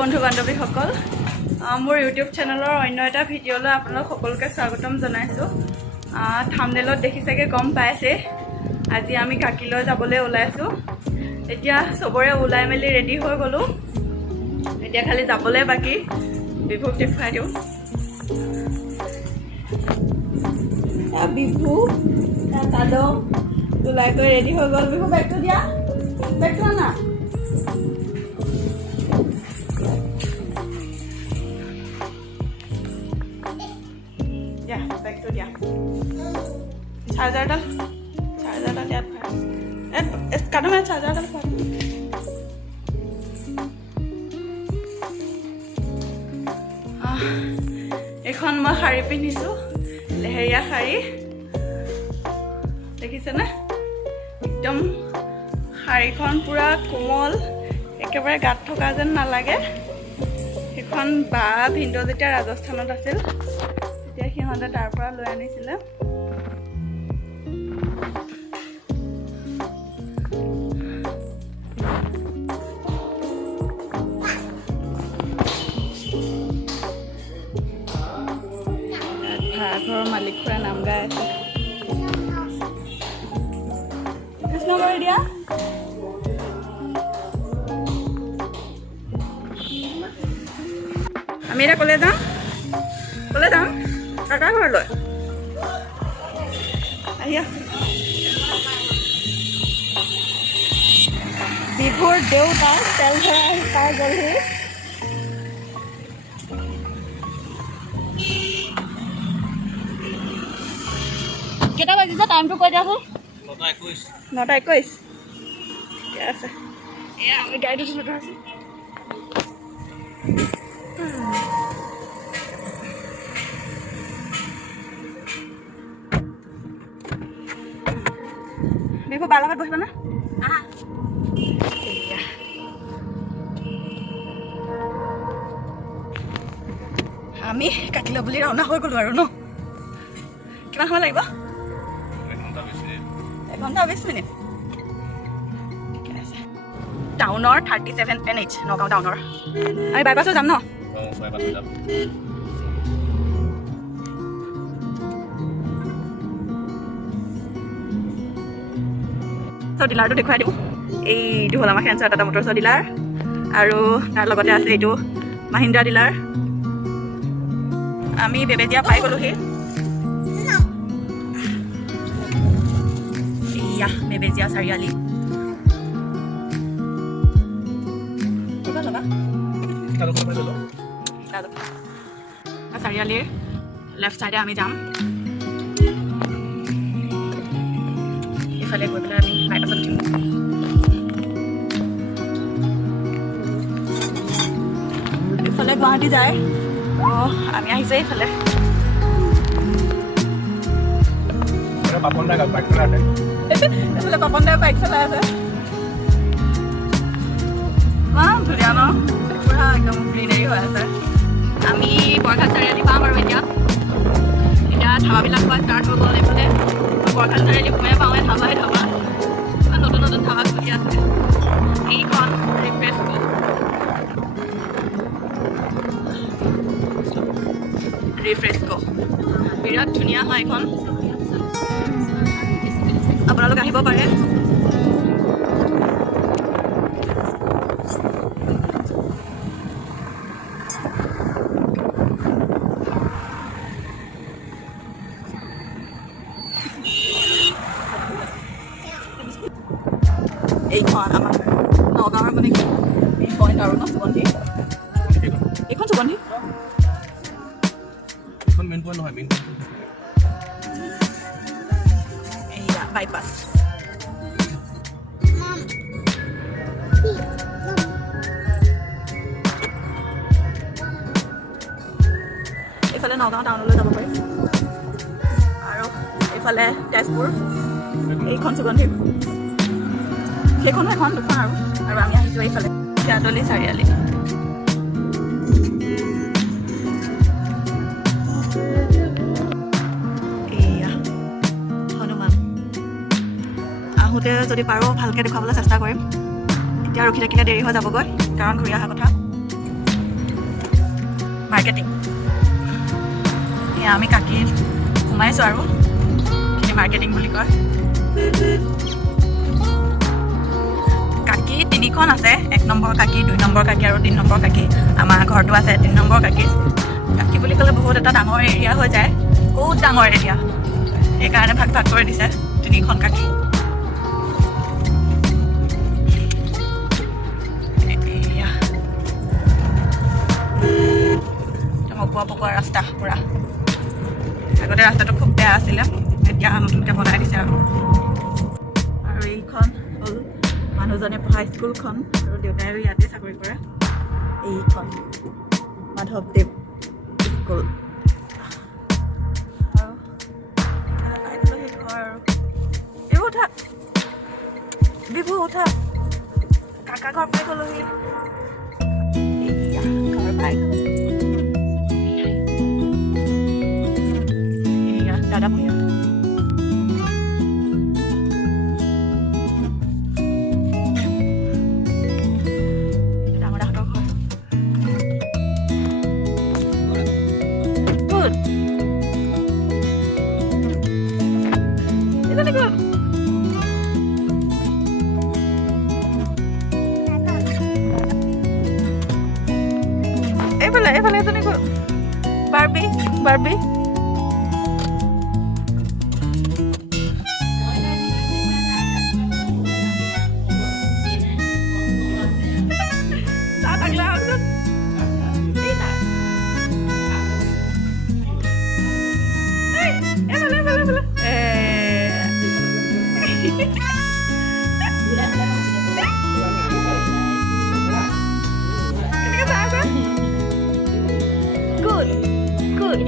বন্ধু বান্ধৱীসকল, মোৰ ইউটিউব চেনেলৰ অন্য এটা ভিডিঅ'লৈ আপোনালোক সকলোকে স্বাগতম জনাইছোঁ। থাম্বনেইলত দেখি চাগে গম পাইছে, আজি আমি কাকিলৈ যাবলৈ ওলাইছোঁ। এতিয়া চবৰে ওলাই মেলি ৰেডি হৈ গ'লোঁ, এতিয়া খালি যাবলৈ বাকী। বিভুক দেখুৱাই দিওঁ। বিভু কাদম ওলাই কৰি ৰেডি হৈ গ'ল। বিভু বেগটো দিয়া, বেগটো আনা। বেগটো দিয়া, চাৰ্জাৰডাল ইয়াত কাদমে চাৰ্জাৰডাল খোৱা। এইখন মই শাৰী পিন্ধিছোঁ, লেহেৰীয়া শাৰী, দেখিছেনে? একদম শাৰীখন পূৰা কোমল, একেবাৰে গাত থকা যেন নালাগে। সেইখন বা ভিনদেউ যেতিয়া ৰাজস্থানত আছিল তেতিয়া সিহঁতে তাৰ পৰা লৈ আনিছিলে। ভাড়াঘৰৰ মালিক খুৰা নাম গাই আছে। কৃষ্ণ কৰি দিয়া। আমি এতিয়া ক'লে যাম কাকা ঘৰলৈ। আহি আছো। বিভুৰ দেউতা তেল ভৰা পাই গ'লহি। কেইটা বাজিছে টাইমটো কৈ দিয়াচোন। 9:21। ঠিকে আছে। এয়া আমি গাড়ীটো ধৰি আছোঁ। বিভু বাৰ লগত বহিবা না? আমি কাটিলো বুলি ৰাওনা হৈ গ'লো আৰু ন। কিমান সময় লাগিব? 1 ঘণ্টা 20 মিনিট। ঠিকে আছে। টাউনৰ 37 NH, নগাঁও টাউনৰ। আমি বাইপাছো যাম ন? ডিলাৰটো দেখুৱাই দিওঁ। এইটো হ'ল আমাৰ খেঞ্চাৰ টাটা মটৰ্ছৰ ডিলাৰ, আৰু তাৰ লগতে আছে এইটো মাহিন্দ্ৰা ডিলাৰ। আমি বেবেজীয়া পাই গ'লোহি। এয়া বেবেজীয়া চাৰিআলি। চাৰিআলিৰ লেফ্ট চাইডে আমি যাম। ইফালে গৈ পেলাই আমি বাইপাছত উঠিম। ইফালে গুৱাহাটী যায়। আমি আহিছোঁ এইফালে। এইফালে পাপন দাই বাইক চলাই আছে। ধুনীয়া ন? পুৰা একদম গ্ৰীনেৰী হৈ আছে। আমি বৰঘাট চাৰিআলি পাম আৰু এতিয়া ধাবাবিলাক পোৱা ষ্টাৰ্ট হৈ গ'ল। এইফালে বৰঘাট চাৰিআলি সোমাই পাওঁৱে ধাবাই ধাবা, নতুন নতুন ধাবা খুলি আছে। এইখন ৰিফ্ৰেস্কো বিৰাট ধুনীয়া হয় এইখন, আপোনালোক আহিব পাৰে। এইখন আমাৰ নগাঁৱৰ মানে কি মেইন পইণ্ট আৰু ন, সুগন্ধি। এইখন সুগন্ধি মেইন পইণ্ট নহয়, এইয়া বাইপাছ। এইফালে নগাঁও টাউনলৈ যাব পাৰি, আৰু এইফালে তেজপুৰ। এইখন সুগন্ধি, সেইখনো এখন দুখন আৰু আমি আহিছোঁ এইফালে চিয়াতলি চাৰিআলি। এয়া হনুমান। আহোঁতে যদি পাৰোঁ ভালকৈ দেখুৱাবলৈ চেষ্টা কৰিম। এতিয়া ৰখি থাকিলে দেৰি হৈ যাবগৈ, কাৰণ ঘূৰি অহা কথা। মাৰ্কেটিং। এয়া আমি কাকি সোমাইছোঁ আৰু এইখিনি মাৰ্কেটিং বুলি কয়। কাকি 3খন আছে, 1 নম্বৰ কাকি, 2 নম্বৰ কাকি আৰু 3 নম্বৰ কাকি। আমাৰ ঘৰটো আছে 3 নম্বৰ কাকি। কাকি বুলি ক'লে বহুত এটা ডাঙৰ এৰিয়া হৈ যায়, বহুত ডাঙৰ এৰিয়া, সেইকাৰণে ভাগ ভাগ কৰি দিছে 3খন কাকি। পকোৱা ৰাস্তা পুৰা। আগতে ৰাস্তাটো খুব বেয়া আছিলে, এতিয়া নতুনকৈ বনাই দিছে আৰু এইখন হ'ল মানুহজনে পঢ়া স্কুলখন, আৰু দেউতাইও ইয়াতে চাকৰি কৰে। এইখন মাধৱদেৱ স্কুল। আৰু সেই ঘৰ আৰু বিভু উঠা, বিভু উঠা, কাকা ঘৰ পাই গ'লোহি। ঘৰ পাই গ'লো। দাদা বহি আছে। ডাঙৰ দাহঁতৰ ঘৰ। গুড। এইজনী গুড। এইফালে এইফালে এজনী good. Barbie Barbie. Good, good.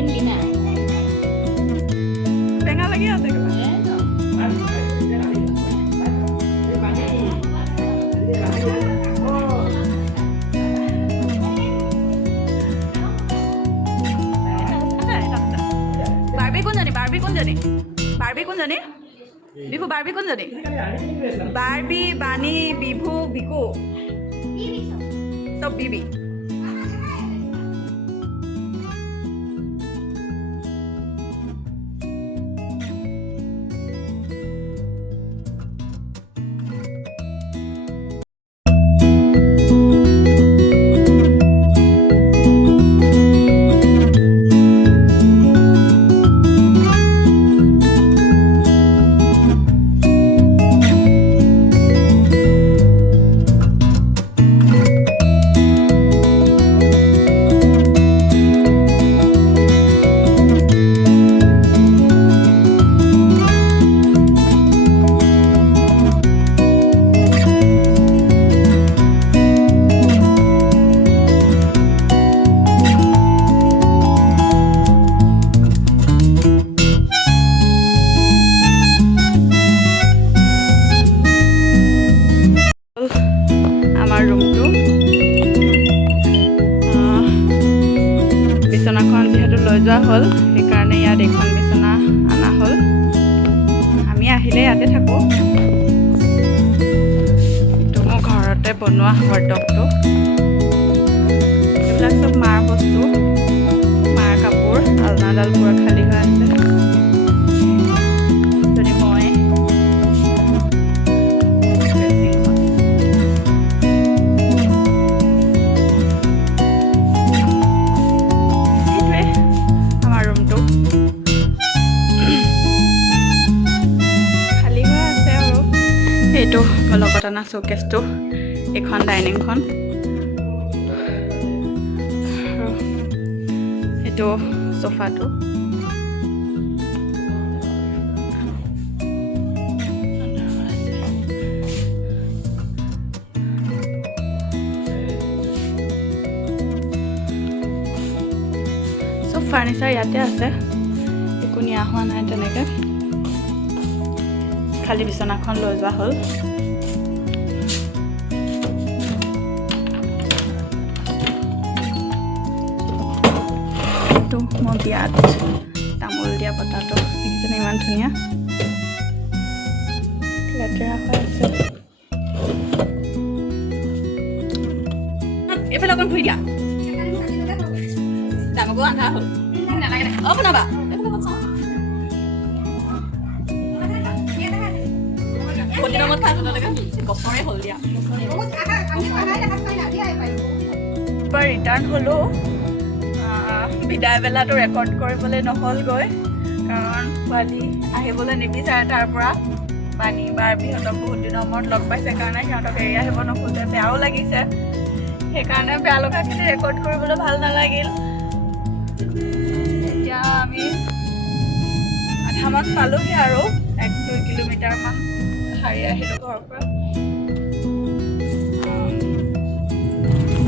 Tengah lagi ya, tengah. Barbie kun jani? Barbie kun jani? Barbie kun jani? Bibu Barbie kun jani? Barbie, Bani, Bibu, Biku. So Bibi. আমাৰ ৰুমটো বিচনাখন যিহেতু লৈ যোৱা হ'ল, সেইকাৰণে ইয়াত এখন বিচনা অনা হ'ল। আমি আহিলে ইয়াতে থাকোঁ। এইটো মোৰ ঘৰতে বনোৱা ৱাৰ্ডৰোবটো। এইবিলাক চব মাৰ বস্তু, মাৰ কাপোৰ। আলনাডাল পুৰা খালী হৈ আছে। এইটো লগত অনা শ্ব'কেছটো, এইখন ডাইনিংখন, আৰু এইটো চোফাটো। চব ফাৰ্নিচাৰ ইয়াতে আছে, একো নিয়া হোৱা নাই তেনেকৈ। খালি বিচনাখন লৈ যোৱা হ'ল। এইটো মই বিয়াত তামোল দিয়া পতাটো দেখিছেনে, ইমান ধুনীয়া। লেতেৰা হৈ আছে। এইফালে অকণ ধুই দিয়া। হ'ব আন্ধা হ'ল নালাগে অ' বনাবা পদিনামত খাই লাগে বছৰে হ'ল দিয়া এবাৰ ৰিটাৰ্ণ হ'লোঁ বিদায় বেলাটো ৰেকৰ্ড কৰিবলৈ নহ'লগৈ কাৰণ পোৱালি আহিবলৈ নিবিচাৰে তাৰ পৰা পানী বাৰ্বিহঁতক বহুত দিনৰ মূৰত লগ পাইছে কাৰণে সিহঁতক এৰি আহিব নোখোজে বেয়াও লাগিছে সেইকাৰণে বেয়া লগাখিনি ৰেকৰ্ড কৰিবলৈ ভাল নালাগিল এতিয়া আমি আধামান পালোঁহি আৰু 1-2 কিলোমিটাৰমান হাৰি আহিলোঁ ঘৰৰ পৰা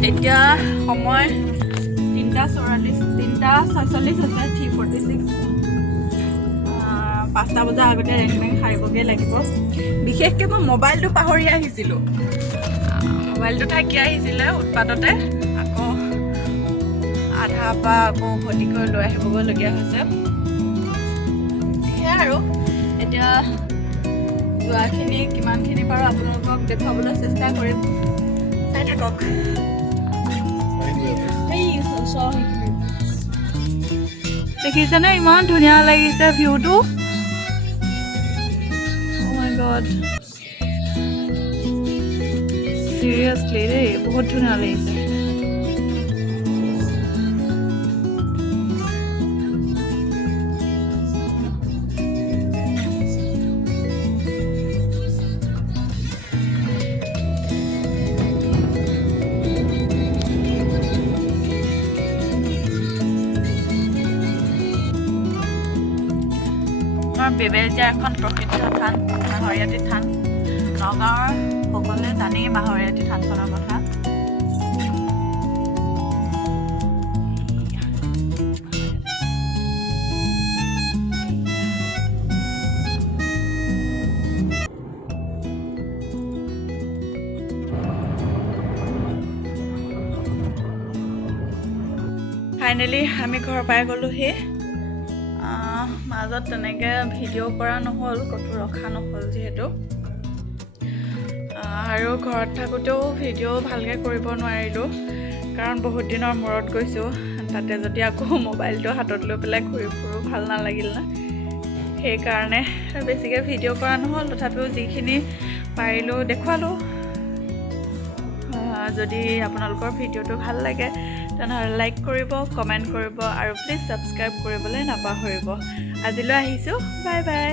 এতিয়া সময় 3:46 হৈছে 3:46 5টা বজাৰ আগতে ৰেংমেং সাৰিবগৈ লাগিব বিশেষকৈ মই মোবাইলটো পাহৰি আহিছিলোঁ মোবাইলটো থাকি আহিছিলে উৎপাততে আকৌ আধা পৰা আকৌ উভতি কৰি লৈ আহিবগৈলগীয়া হৈছে সেয়াই আৰু এতিয়া যোৱাখিনি কিমানখিনি পাৰোঁ আপোনালোকক দেখুৱাবলৈ চেষ্টা কৰিম চাই থাকক দেখিছেনে ইমান ধুনীয়া লাগিছে ভিউটো God seriously দেই বহুত ধুনীয়া লাগিছে বেবেজীয়া এখন প্ৰসিদ্ধ থান মাহৰীয়াতী থান নগাঁৱৰ সকলোৱে জানেই মাহৰীয়াতী থানখনৰ কথা ফাইনেলি আমি ঘৰ পাই গ'লোহি মাজত তেনেকৈ ভিডিঅ' কৰা নহ'ল ক'তো ৰখা নহ'ল যিহেতু আৰু ঘৰত থাকোঁতেও ভিডিঅ' ভালকৈ কৰিব নোৱাৰিলোঁ কাৰণ বহুত দিনৰ মূৰত গৈছোঁ তাতে যদি আকৌ মোবাইলটো হাতত লৈ পেলাই ঘূৰি ফুৰোঁ ভাল নালাগিল না সেইকাৰণে বেছিকৈ ভিডিঅ' কৰা নহ'ল তথাপিও যিখিনি পাৰিলোঁ দেখুৱালোঁ যদি আপোনালোকৰ ভিডিঅ'টো ভাল লাগে তেনেহ'লে লাইক কৰিব কমেণ্ট কৰিব আৰু প্লিজ ছাবস্ক্ৰাইব কৰিবলৈ নাপাহৰিব আজিলৈ আহিছোঁ বাই বাই